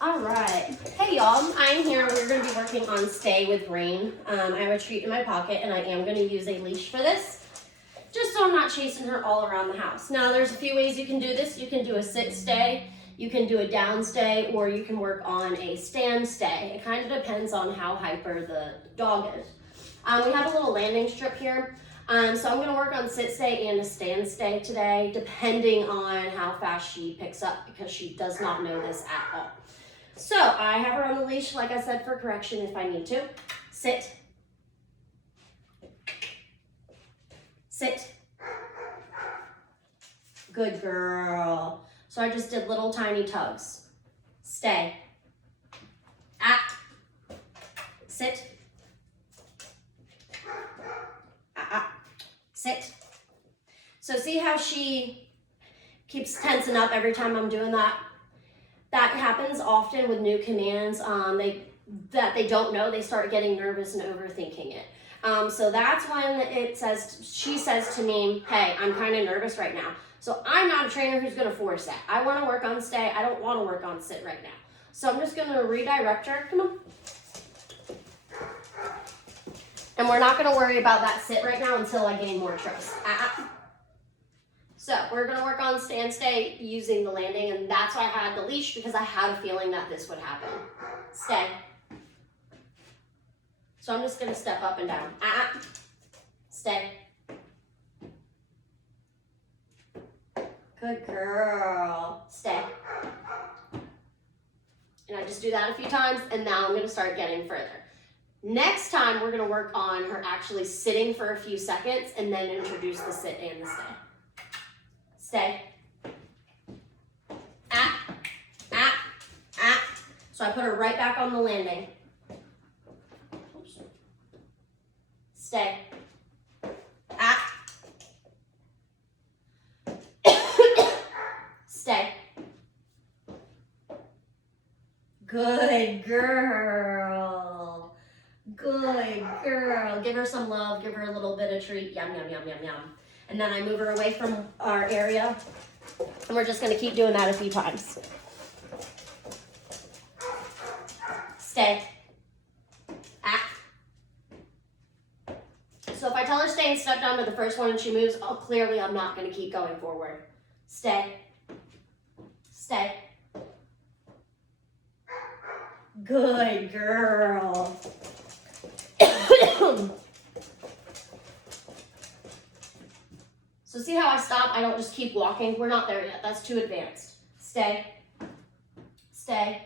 All right. Hey, y'all. I'm here. We're going to be working on Stay with Rain. I have a treat in my pocket, and I am going to use a leash for this, just so I'm not chasing her all around the house. Now, there's a few ways you can do this. You can do a sit stay, you can do a down stay, or you can work on a stand stay. It kind of depends on how hyper the dog is. We have a little landing strip here. So I'm going to work on sit stay and a stand stay today, depending on how fast she picks up, because she does not know this at all. So I have her on the leash, like I said, for correction if I need to. Sit. Sit. Good girl. So I just did little tiny tugs. Stay. Ah. Sit. Sit. So see how she keeps tensing up every time I'm doing that? That happens often with new commands that they don't know. They start getting nervous and overthinking it. So that's when she says to me, hey, I'm kind of nervous right now. So I'm not a trainer who's going to force that. I want to work on stay. I don't want to work on sit right now. So I'm just going to redirect her. Come on. And we're not going to worry about that sit right now until I gain more trust. So we're going to work on stand stay using the landing, and that's why I had the leash, because I had a feeling that this would happen. Stay. So I'm just going to step up and down. Stay. Good girl. Stay. And I just do that a few times, and now I'm going to start getting further. Next time, we're going to work on her actually sitting for a few seconds and then introduce the sit and the stay. Stay. So I put her right back on the landing. Oops. Stay. Stay. Good girl. Good girl. Give her some love. Give her a little bit of treat. Yum, yum, yum, yum, yum. And then I move her away from our area. And we're just going to keep doing that a few times. Stay. So if I tell her stay and step down to the first one and she moves, clearly I'm not going to keep going forward. Stay. Stay. Good girl. So see how I stop? I don't just keep walking. We're not there yet. That's too advanced. Stay. Stay.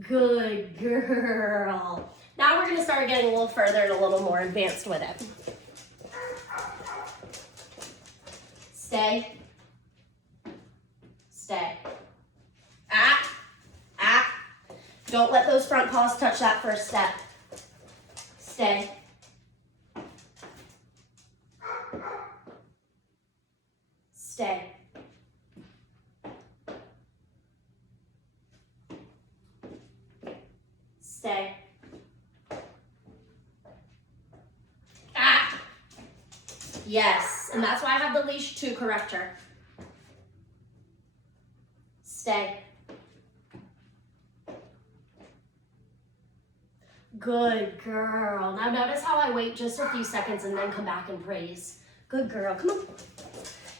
Good girl. Now we're going to start getting a little further and a little more advanced with it. Stay. Stay. Don't let those front paws touch that first step. Stay. Stay. Stay. Yes, and that's why I have the leash to correct her. Stay. Good girl. Now notice how I wait just a few seconds and then come back and praise. Good girl. Come on.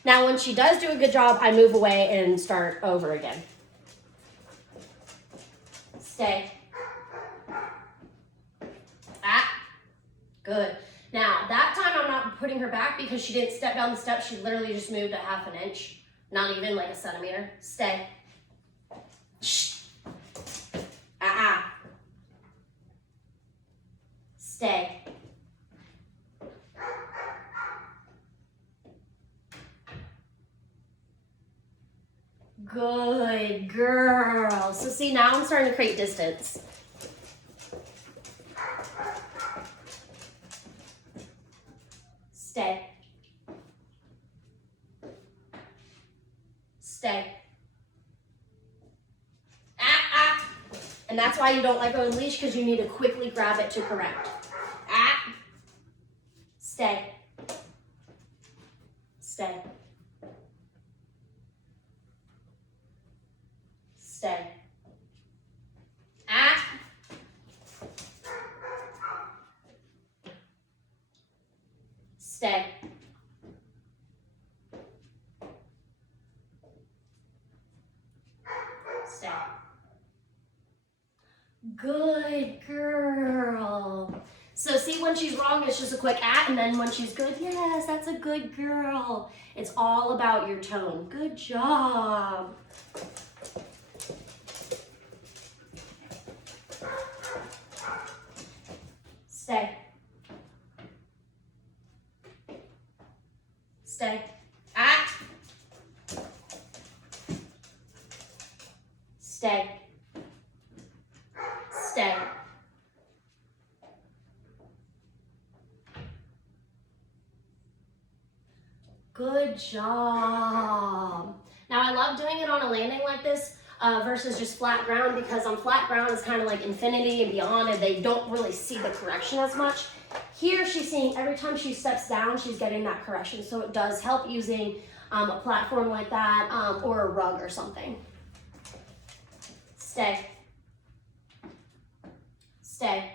Now when she does do a good job, I move away and start over again. Stay. Good. Now that time I'm not putting her back because she didn't step down the steps. She literally just moved a half an inch. Not even like a centimeter. Stay. Shh. Stay. Good girl. So see, now I'm starting to create distance. Stay. Stay. And that's why you don't let go of the leash, because you need to quickly grab it to correct. Stay. Stay. Stay. Stay. Good girl. So see, when she's wrong, it's just a quick and then when she's good, yes, that's a good girl. It's all about your tone. Good job. Stay. Stay. Stay. Stay. Good job. Now I love doing it on a landing like this versus just flat ground, because on flat ground it's kind of like infinity and beyond and they don't really see the correction as much. Here she's seeing every time she steps down, she's getting that correction. So it does help using a platform like that or a rug or something. Stay. Stay.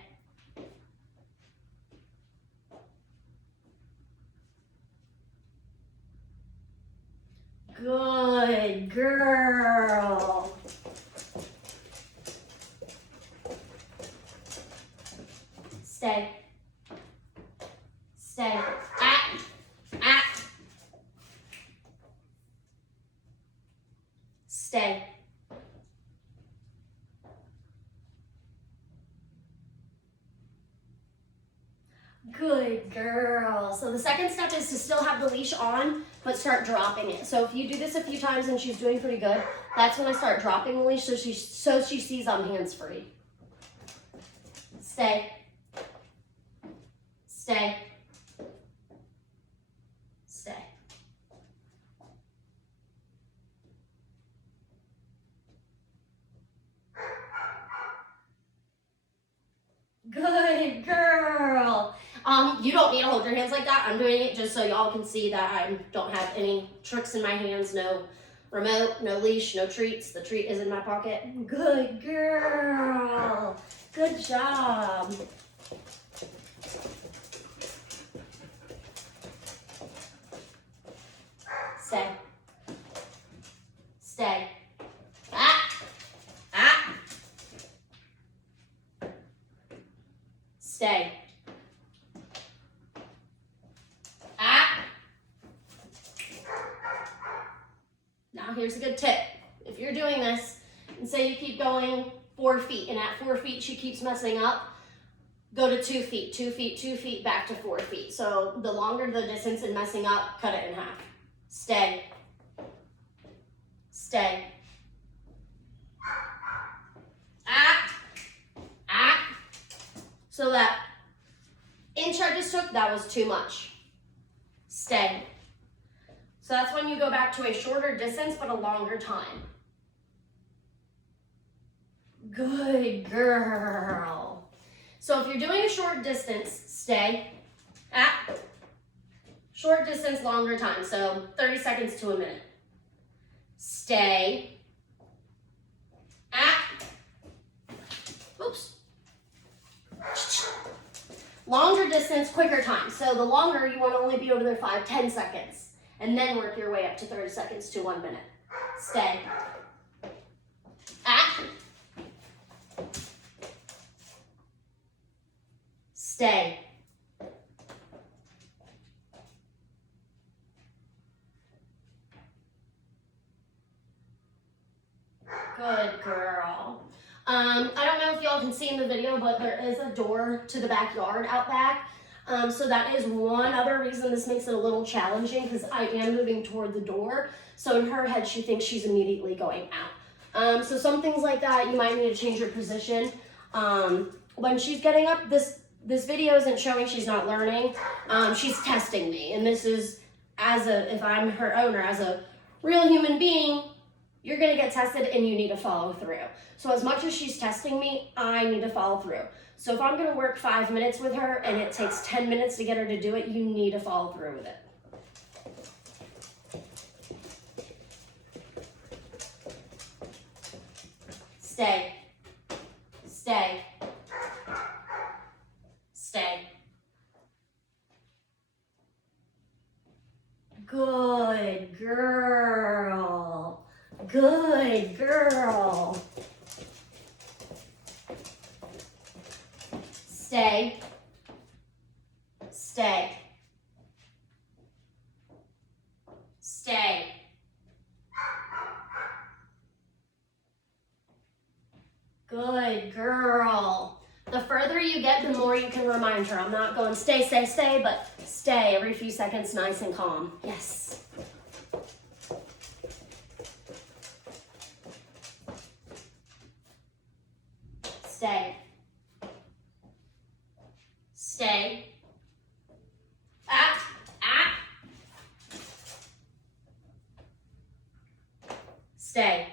Good girl. Stay. Stay. Stay. Good girl. So the second step is to still have the leash on, but start dropping it. So if you do this a few times and she's doing pretty good, that's when I start dropping the leash so she sees I'm hands-free. Stay. Stay. Stay. Good girl. You don't need to hold your hands like that. I'm doing it just so y'all can see that I don't have any tricks in my hands, no remote, no leash, no treats. The treat is in my pocket. Good girl. Good job. Stay. Stay. Stay. Now here's a good tip. If you're doing this and say you keep going 4 feet and at 4 feet she keeps messing up, go to 2 feet, 2 feet, 2 feet, back to 4 feet. So the longer the distance and messing up, cut it in half. Stay. Stay. So that inch I just took, that was too much. Stay. So that's when you go back to a shorter distance, but a longer time. Good girl. So if you're doing a short distance, stay. Short distance, longer time. So 30 seconds to a minute. Stay. Oops. Longer distance, quicker time. So the longer, you want to only be over there 5-10 seconds. And then work your way up to 30 seconds to 1 minute. Stay. Stay. Good girl. I don't know if y'all can see in the video, but there is a door to the backyard out back. So that is one other reason this makes it a little challenging, because I am moving toward the door. So in her head, she thinks she's immediately going out. So some things like that, you might need to change your position. When she's getting up, this video isn't showing she's not learning. She's testing me. And this is, if I'm her owner, as a real human being, you're gonna get tested and you need to follow through. So as much as she's testing me, I need to follow through. So if I'm gonna work 5 minutes with her and it takes 10 minutes to get her to do it, you need to follow through with it. Stay. Stay. Stay. Good girl. Good girl. stay, stay, stay. Good girl. The further you get, the more you can remind her. I'm not going stay, stay, stay, but stay every few seconds, nice and calm. Yes. Stay. Stay. Ah, ah. Stay.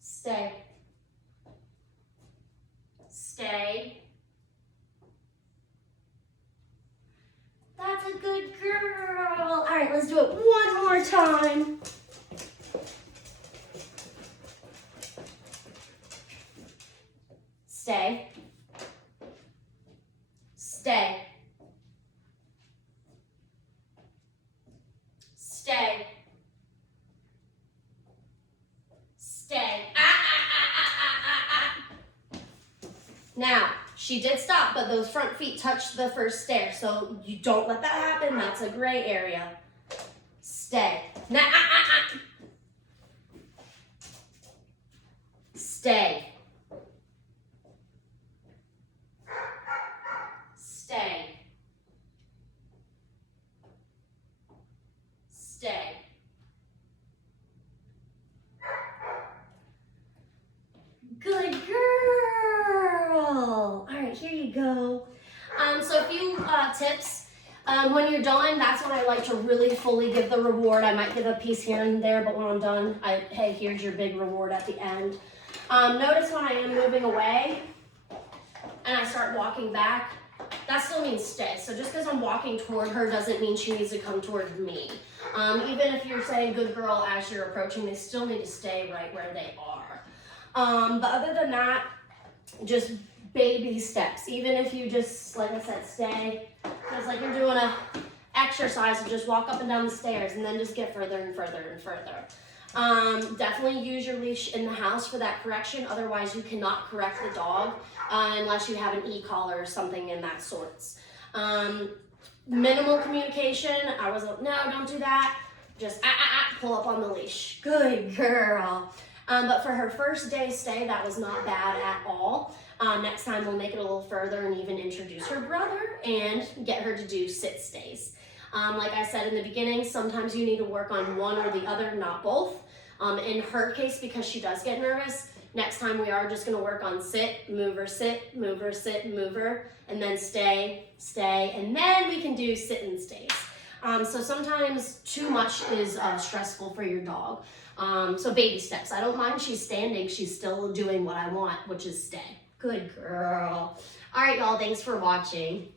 Stay. Stay. That's a good girl. All right, let's do it one more time. Stay. Stay. Stay. Stay. Now, she did stop, but those front feet touched the first stair, so you don't let that happen. That's a gray area. Stay. Now, Stay. Stay. Stay. Good girl. All right, here you go. So a few tips. When you're done, that's when I like to really fully give the reward. I might give a piece here and there, but when I'm done, hey, here's your big reward at the end. Notice when I am moving away and I start walking back, that still means stay. So just because I'm walking toward her doesn't mean she needs to come toward me. Even if you're saying good girl as you're approaching, they still need to stay right where they are. But other than that, just baby steps. Even if you just, like I said, stay, just like you're doing a exercise and just walk up and down the stairs and then just get further and further and further. Definitely use your leash in the house for that correction. Otherwise, you cannot correct the dog unless you have an e-collar or something in that sorts. Minimal communication. I was like, no, don't do that. Just pull up on the leash. Good girl. But for her first day stay, that was not bad at all. Next time we'll make it a little further and even introduce her brother and get her to do sit stays. Like I said in the beginning, sometimes you need to work on one or the other, not both. In her case, because she does get nervous, next time we are just gonna work on sit, mover, sit, mover, sit, mover, and then stay, stay, and then we can do sit and stays. So sometimes too much is stressful for your dog. So baby steps. I don't mind she's standing, she's still doing what I want, which is stay. Good girl. All right, y'all, thanks for watching.